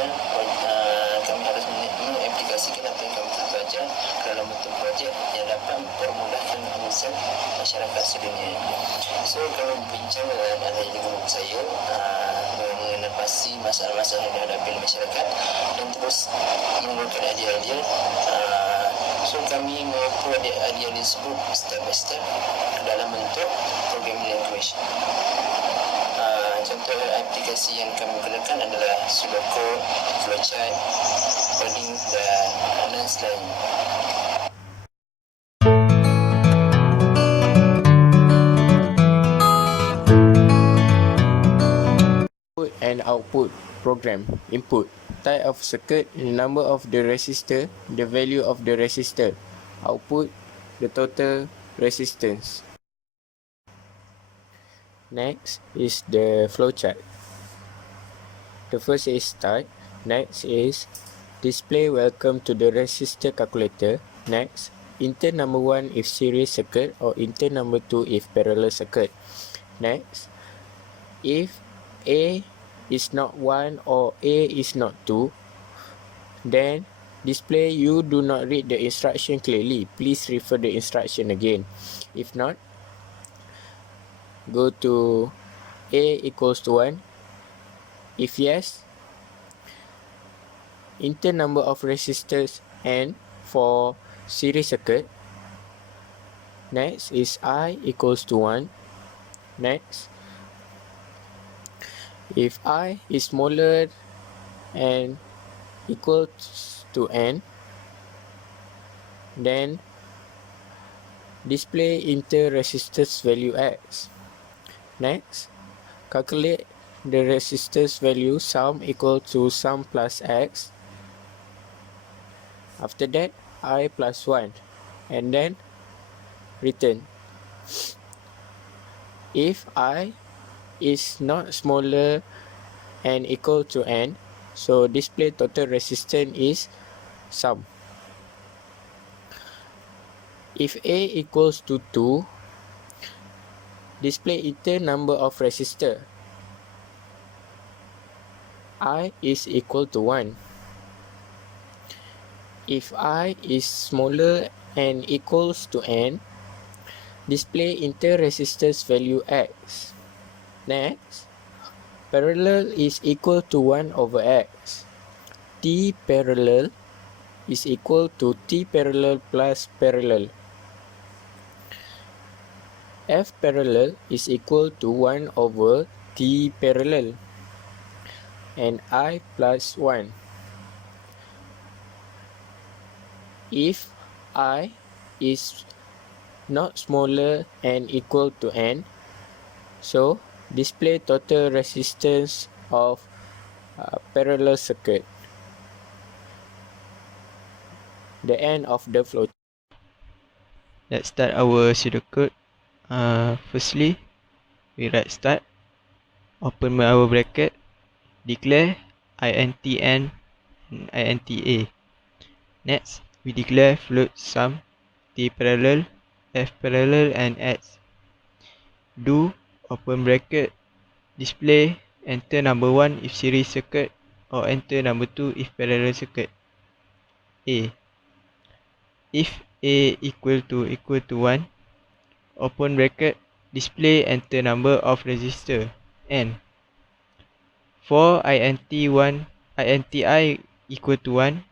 mana kami harus mengaplikasikan apa yang kami telah belajar dalam bentuk projek yang dapat mempermudahkan urusan masyarakat sedunia. So kami bincang dengan ahli guru saya mengenai pasti masalah-masalah yang dihadapi oleh masyarakat dan terus mengeluarkan idea-idea. So kami membuat idea tersebut step by step dalam bentuk programming language. Contoh aplikasi yang kami gunakan adalah pseudocode, flowchart, coding dan lain-lain. Input and output program. Input: type of circuit, the number of the resistor, the value of the resistor. Output: the total resistance. Next is the flowchart. The first is start. Next is display welcome to the resistor calculator. Next, enter number 1 if series circuit or enter number 2 if parallel circuit. Next, if A is not 1 or A is not 2, then display you do not read the instruction clearly. Please refer the instruction again. If not, go to A equals to 1. If yes, enter number of resistors N for series circuit. Next is I equals to 1. Next, if I is smaller and equals to N, then display enter resistors value X. Next, calculate the resistors value sum equal to sum plus X. After that, I plus 1 and then return. If I is not smaller and equal to N, so display total resistance is sum. If A equals to 2, display enter number of resistor. I is equal to 1. If I is smaller and equals to N, display enter resistance value X. Next, parallel is equal to 1 over X. T parallel is equal to T parallel plus parallel. F parallel is equal to 1 over T parallel and I plus 1. If I is not smaller and equal to N, so display total resistance of parallel circuit. The end of the flow. Let's start our pseudocode. Firstly, we write start, open our bracket, declare intn and inta. Next, we declare float sum, t parallel, f parallel and x. Do, open bracket, display, enter number 1 if series circuit or enter number 2 if parallel circuit. A. If A equal to 1, open bracket, display enter number of resistor N. For inti equal to 1,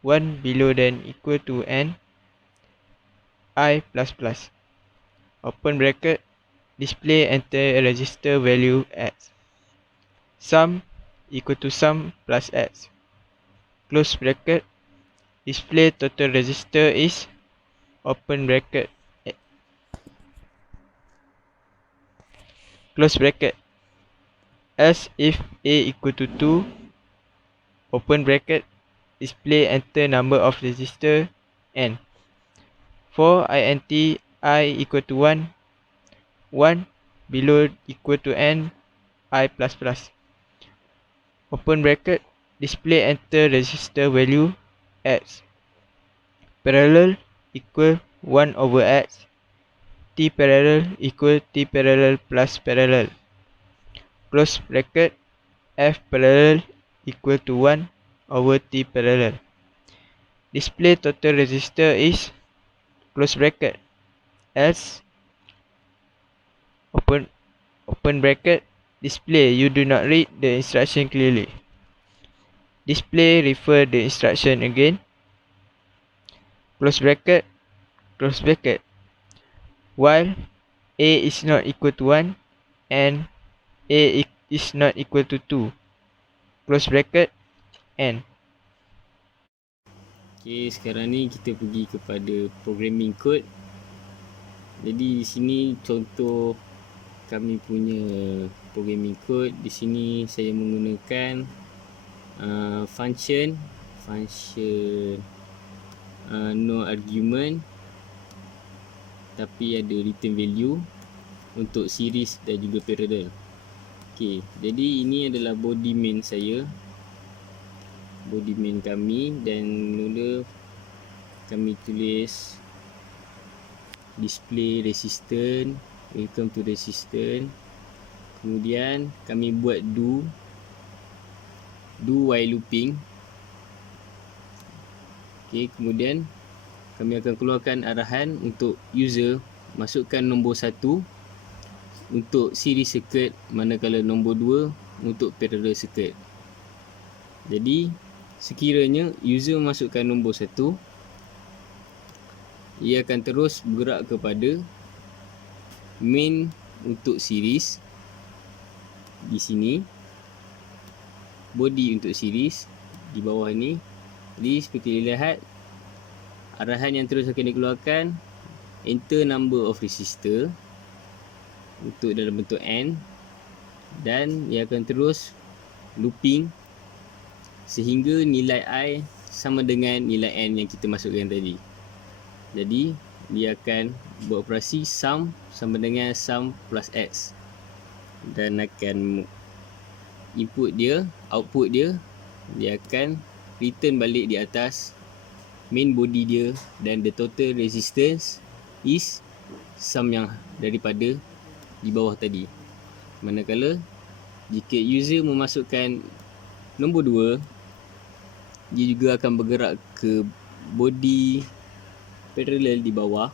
1 below than equal to N, I plus plus. Open bracket, display enter resistor value X. Sum equal to sum plus X. Close bracket, display total resistor is open bracket, close bracket. As if A equal to 2, open bracket, display enter number of resistor N. For inti I equal to 1, 1 below equal to N, I plus plus. Open bracket, display enter resistor value X. Parallel equal 1 over X. T parallel equal T parallel plus parallel. Close bracket, F parallel equal to 1 over T parallel. Display total resistor is close bracket, else open bracket, display you do not read the instruction clearly. Display refer the instruction again, close bracket, while A is not equal to 1 and A is not equal to 2, close bracket, and Okay, sekarang ni kita pergi kepada programming code. Jadi di sini contoh kami punya programming code. Di sini saya menggunakan function no argument, tapi ada return value untuk series dan juga parallel. Okay, jadi ini adalah body main saya, body main kami, dan mula kami tulis display resistant, welcome to resistant. Kemudian kami buat do while looping. Okay, kemudian kami akan keluarkan arahan untuk user masukkan nombor 1 untuk series circuit, manakala nombor 2 untuk parallel circuit. Jadi sekiranya user masukkan nombor 1, ia akan terus bergerak kepada main untuk series di sini, body untuk series di bawah ni. Jadi seperti dilihat, arahan yang terus akan dikeluarkan, enter number of resistor untuk dalam bentuk N, dan ia akan terus looping sehingga nilai I sama dengan nilai N yang kita masukkan tadi. Jadi dia akan beroperasi sum sama dengan sum plus X, dan akan input dia, output dia akan return balik di atas main body dia, dan the total resistance is sum yang daripada di bawah tadi. Manakala jika user memasukkan nombor 2, dia juga akan bergerak ke body parallel di bawah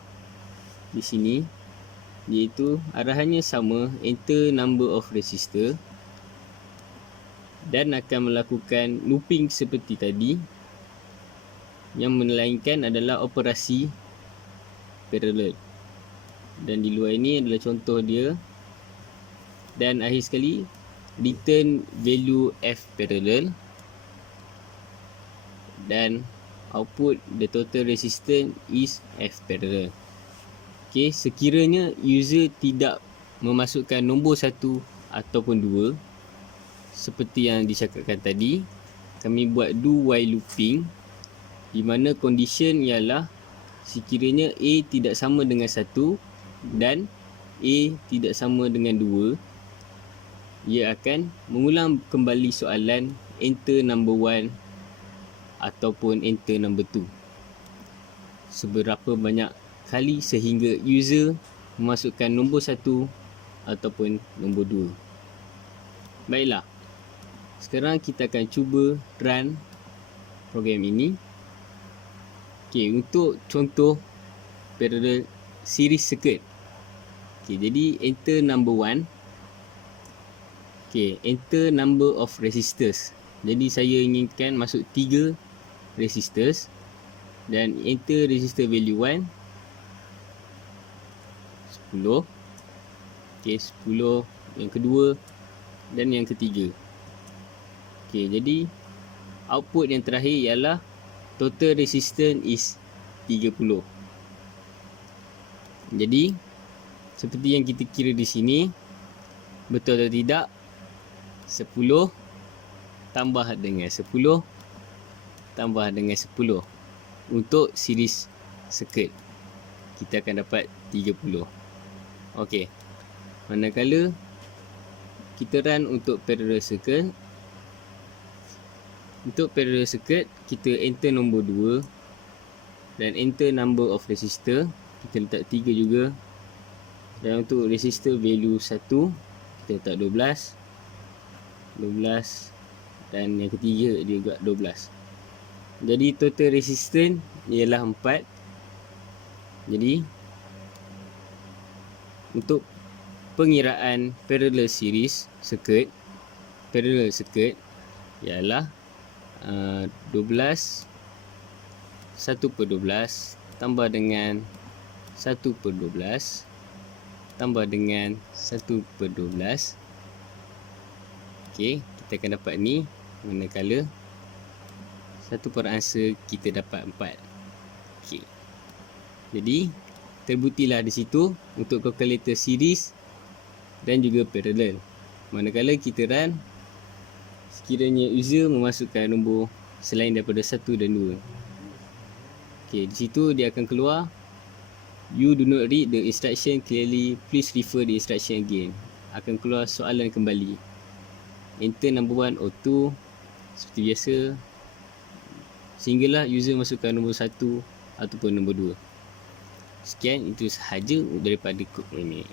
di sini, iaitu arahannya sama, enter number of resistor, dan akan melakukan looping seperti tadi. Yang melainkan adalah operasi parallel. Dan di luar ini adalah contoh dia. Dan akhir sekali, return value F parallel, dan output the total resistance is F parallel. Okay, sekiranya user tidak memasukkan nombor 1 ataupun 2 seperti yang dicakapkan tadi, kami buat do while looping, di mana condition ialah sekiranya A tidak sama dengan 1 dan A tidak sama dengan 2, ia akan mengulang kembali soalan enter number 1 ataupun enter number 2 seberapa banyak kali sehingga user memasukkan nombor 1 ataupun nombor 2. Baiklah, sekarang kita akan cuba run program ini. Okay, untuk contoh parallel series circuit. Okay, jadi enter number 1. Okay, enter number of resistors. Jadi saya inginkan masuk 3 resistors, dan enter resistor value 1 10. Okay, 10 yang kedua dan yang ketiga. Okay, jadi output yang terakhir ialah total resistance is 30. Jadi seperti yang kita kira di sini, betul atau tidak, 10 tambah dengan 10 tambah dengan 10 untuk series circuit, kita akan dapat 30. Okey, manakala kita run untuk parallel circuit, untuk parallel circuit kita enter nombor 2 dan enter number of resistor, kita letak 3 juga, dan untuk resistor value 1 kita letak 12, dan yang ketiga juga 12. Jadi total resistance ialah 4. Jadi untuk pengiraan parallel circuit ialah 12 1/12 tambah dengan 1/12 tambah dengan 1/12. Okey, kita akan dapat ni manakala satu per answer kita dapat 4. Okey. Jadi terbuktilah di situ untuk kalkulator series dan juga parallel. Manakala kita run, sekiranya user memasukkan nombor selain daripada 1 dan 2. Okey, di situ dia akan keluar, you do not read the instruction clearly, please refer the instruction again. Akan keluar soalan kembali. Enter number 1 or 2 seperti biasa, sehinggalah user masukkan nombor 1 ataupun nombor 2. Sekian, itu sahaja daripada kod ini.